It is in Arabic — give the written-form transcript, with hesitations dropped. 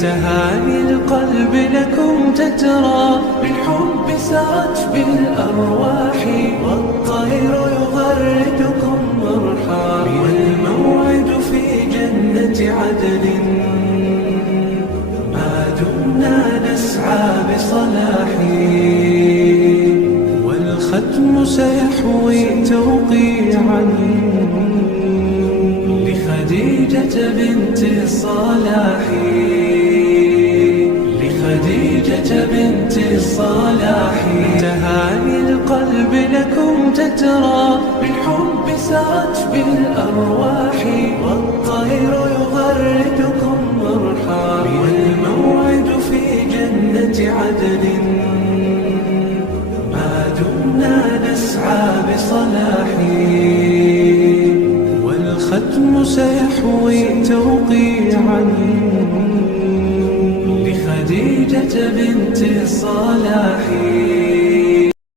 تهاني القلب لكم تترى، بالحب سرت بالأرواح، والطير يغردكم مرحا، والموعد في جنة عدن، ما دمنا نسعى بصلاح، والختم سيحوي توقيعا لخديجة بنت الصلاح، لخديجة بنت الصلاح. تهاني القلب لكم تترى، بالحب سرت بالأرواح، والطير يغردكم مرحا، والموعد في جنة عدن، ما دمنا نسعى بصلاح، والختم سيحوي توقيعا لخديجة بنت الصلاح.